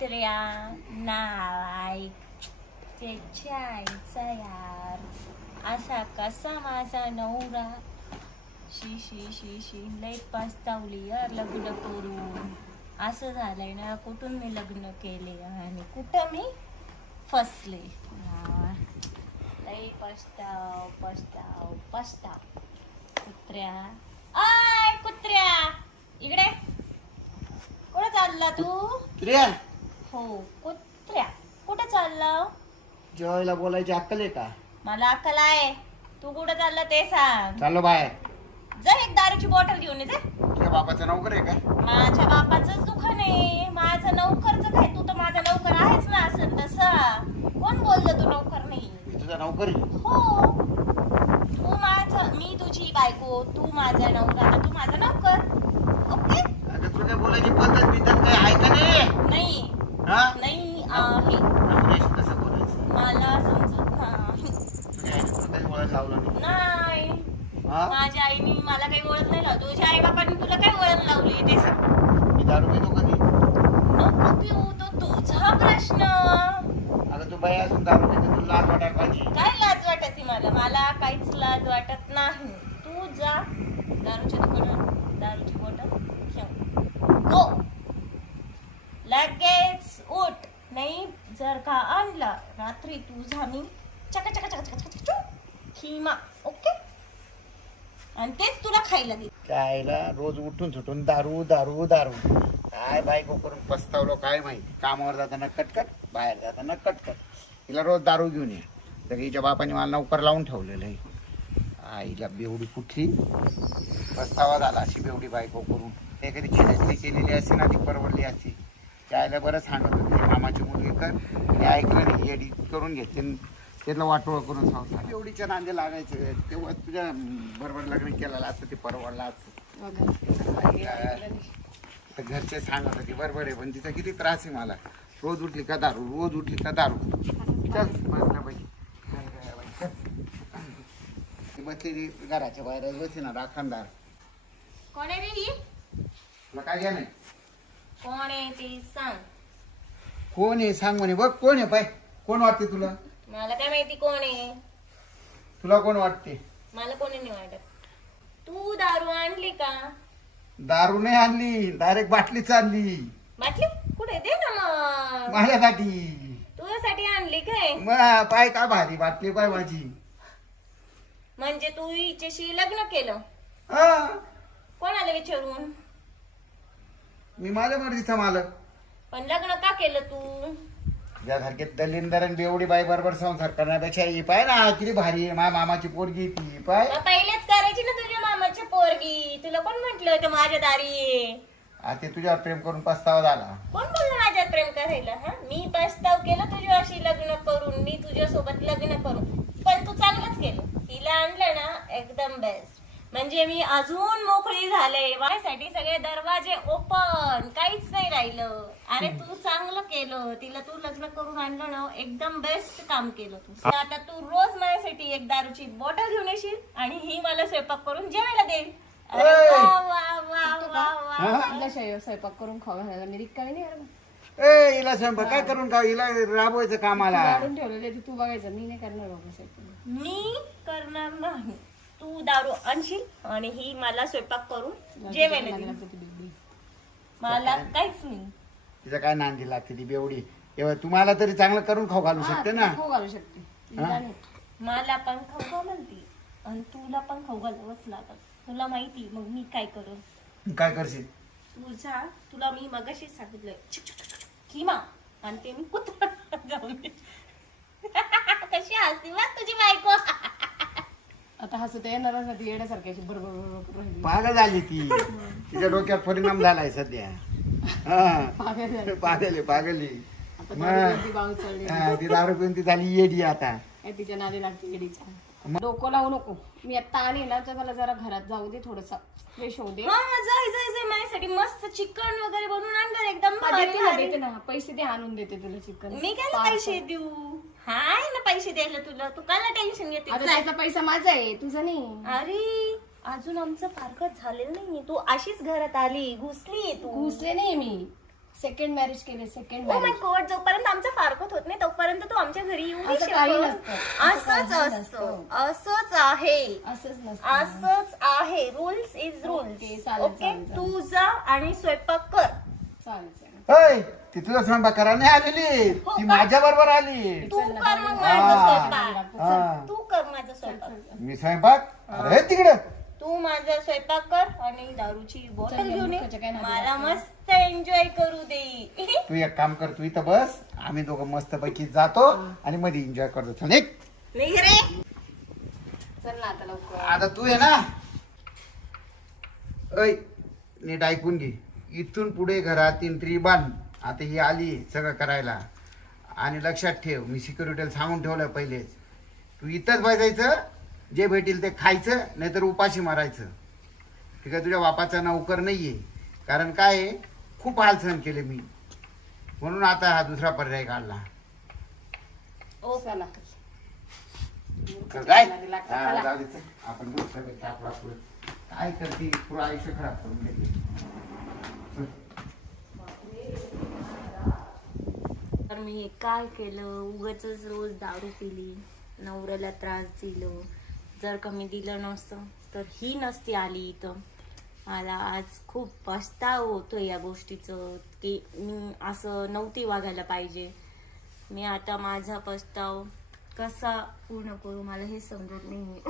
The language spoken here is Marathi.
कुत्र्या नाय त्याच्या आईचा यार असा कसा माझा नवरा शी शी शी शी लय पस्तावली यार लग्न करून. असं झालंय ना कुठून मी लग्न केले आणि कुठं मी फसले यार. लय पस्ताव पस्ताव पस्ताव. कुत्र्या आय कुत्र्या इकडे कुठं चालला तू? कुत्र्या हो कुत्र्या कुठं चालला? जेवायला बोलायची अक्कल आहे का? मला अक्कल आहे. तू कुठं चालला ते सांग. चाललो बाहेर. जा एक दारूची बॉटल घेऊन ये जा. तुझ्या बापाचं नोकर आहे का? माझ्या बापाचंच दुकान आहे. माझं नौकरच काय? तू तर माझा नौकर आहेस ना. असं तसा कोण बोललं तू नौकर नाही? मी तुझा नोकर आहे. हो तू माझं मी तुझी बायको तू माझा नवरा तू माझा नौकर. ओके अगं तुला काय बोलायची पद्धत बिद्धत काय आहे का नाही? नाही हा? नाही आहे. नवऱ्याशी कसं बोलायचं? मला समजत नाही. तुझ्या आईने तुला काही बोलायला लावलं नाही. नाही हा? माझ्या आईने मला काही वळण नाही लावली. तुझ्या आई बापांनी तुला काय वळण लावली ते सांग. मी दारू पितो कधी? नको पिऊ तो तुझा प्रश्न. अगं तू बाई असून दारू पितो तुला लाज वाटायला पाहिजे. काय लाज वाटते मला काहीच लाज वाटत नाही. तू जा दारूच्या दुकानात दारूची बॉटल घेऊन गो. लगेच उठ. नाही जर का आणला रात्री तुझा मी चका चका चका चका चका खिमा. ओके आणि तेच तुला खायला दे. त्याला रोज उठून सुटून दारू दारू दारू काय बायको करून पस्तावलो काय माहिती. कामावर जाताना कटकट बाहेर जाताना कटकट. हिला रोज दारू घेऊन ये. तर हिच्या बापाने मला नौकर लावून ठेवलेलं आहे. आईला बेवडी कुठली पस्तावा झाला अशी बेवडी बायको करून. ते कधी खेळायची केलेली असते ना ती परवडली असती. त्याला बरं सांगत होते मामाची मुलगी कर. ते ऐकलं नाही एडी करून घेतले त्यातलं वाटोळं करून सांगतात. एवढीच्या नांदे लागायचे तेव्हा तुझ्या बरोबर लग्न केलेलं असतं ते परवडलं असतं. तर घरचे सांगत होते बरोबर आहे पण तिचा किती त्रास आहे मला. रोज उठली का दारू रोज उठली का दारू. चल बसला बाई ती बसली घराच्या बाहेर बसली ना राखणदार. कोण आहे रे ही? तुला काय घ्या नाही कोण आहे ते सांग. कोण आहे सांग म्हणे. बघ कोण आहे पाय. कोण वाटते तुला? मला काय माहिती कोण आहे. तुला कोण वाटते? मला कोणी नाही वाटत. तू दारू आणली का? दारू नाही आणली डायरेक्ट बाटलीच आणली. बाटली कुठे दे ना मग. माझ्यासाठी. तुझ्यासाठी आणली काय? मग पाय का भारी बाटली पाय माझी. म्हणजे तू हिच्याशी लग्न केलं? हा कोणाला विचारून? मी माझ्या मर्जीचा मालक. पण लग्न का केलं तू? तुझ्यासारखे दलिंदर आणि बेवडी बाई बरोबर संसार करण्यापेक्षा ही पाय ना किती भारी आहे. माझ्या मामाची पोरगी ती पाय. मग पहिलेच करायची ना तुझ्या मामाची पोरगी. तुला कोण म्हंटल होतं माझ्या दारी ये? ते तुझ्यावर प्रेम करून पस्तावा झाला. कोण बोललं माझ्यात प्रेम करायला? हा मी पस्ताव केलं तुझ्याशी लग्न करून. मी तुझ्यासोबत लग्न करून. पण तू चांगलंच केलं. हिला आणलं ना एकदम बेस्ट. म्हणजे मी अजून मोकळी झाले. माझ्यासाठी सगळे दरवाजे ओपन. काहीच नाही राहिलं. अरे तू चांगलं केलं. तिला तू लग्न करून आणलं ना एकदम बेस्ट काम केलं तू. आता तू रोज माझ्यासाठी एक दारूची बॉटल घेऊन येशील आणि ही मला स्वयंपाक करून जेवायला देईल. अरे वा वा वा वा वा. आपल्या स्वयंपाक करून खावा मी रिकामी नाही यार. ए हिला स्वयंपाक काय करून का हिला राबवायचं कामाला. काढून ठेवलेले तू बघायचं. मी नाही करणार बाबा स्वयंपाक. मी करणार नाही. तू दारू आणशील आणि ही मला स्वयंपाक करून जेवायला देईल. मला काहीच नाही. तिचं काय नांदी लागते ती बेवडी. तेव्हा तुम्हाला तरी चांगलं करून खाऊ घालू शकते ना. हो घालू शकते. हा? मला पण खाऊ घालती आणि तुला पण खाऊ घालावंच लागत. तुला माहिती मग मी काय करू? काय करशील? तुला मी मगाशीच सांगितलंय किमा आणि ते मी कुत्रा जाऊन कशी हसती बघ तुझी बायको. आता हसत येणारच ना ती येण्यासारख्याची बरोबर राहिली. पागल झाली ती. तिच्या डोक्यात परिणाम झालाय सध्या. हा पागल आहे. ती बाळू चालली. ती दारू पिऊन ती झाली येडी आता. तिच्या नादी लागते येडीच्या. डोकं लावू नको. मी आता आली ना तर मला जरा घरात जाऊ दे थोडस फ्रेश होऊ दे. जाय माझ्यासाठी मस्त चिकन वगैरे बनवून आणलं एकदम हा, भारी देते ना भारी. देते ना पैसे दे आणून देते तुला चिकन. मी काय पैसे देऊ? हाय ना पैसे द्यायला तुला. तू काय टेन्शन घेते? आता त्याचा पैसा माझा आहे तुझा नाही. अरे अजून आमचं फारकत झालेलं नाहीये. तू अशीच घरात आली घुसली तू. घुसले नाही मी. सेकंड मॅरेज केले, second oh my marriage. God, जोपर्यंत आमचं फारकत होत नाही तोपर्यंत तू आमच्या घरी येऊ नाही असं काही शकत. नसतं. असं असंच काही असतं, नसतं. असंच आहे, असंच नसतं. असंच आहे. Rules is okay, rules. चालेल, ओके, चालेल, तू जा आणि स्वयंपाक कर. चालेल चालेल. होय ती तुला स्वयंपाक करायला नाही आलेली, हो ती का? माझ्या बरोबर आली. तू चल ना, कर मग हा. माझा स्वयंपाक. हा. तू कर माझा स्वयंपाक. मी स्वयंपाक अरे तिकडे तू माझा स्वयंपाक कर आणि दारूची बॉटल चल, घेऊन ये. मुखाच्या काय नादी मला लागते? मस्त एन्जॉय करू दे. तू एक काम कर, तू इथं बस, आम्ही दोघं मस्त पैकी जातो आणि मध्ये एन्जॉय करतो. चल निघ. नाही रे. चल ना आता लवकर. आता तू आहे ना, ऐ नीट ऐकून घे, इथून पुढे घरात एंट्री बांध. आता ही आली सगळं करायला, आणि लक्षात ठेव, मी सिक्युरिटीला सांगून ठेवलं पहिलेच, तू इथंच बसायचं, जे भेटेल ते खायचं, नाहीतर उपाशी मारायचं. ठीक आहे, तुझ्या बापाचा नौकर नाहीये, कारण काय आहे, खूप हाल सहन केले मी, म्हणून आता हा दुसरा पर्याय काढला. ओ चला. काय नादी लागते, हा, चला. जाऊ दे, चल. आपण दुसरं काही आपला पुढे काय करते, पुरं आयुष्य खराब करून घेते. तर मी हे काय केलं, उगाच रोज दारू पिली, नवऱ्याला त्रास दिलं. जर कमी दिलं नसतं तर ही नसती आली इथं. मला आज खूप पस्ताव होतो या गोष्टीचं, की मी असं नव्हती वागायला पाहिजे. मी आता माझा पस्ताव कसा पूर्ण करू मला हे समजत नाही.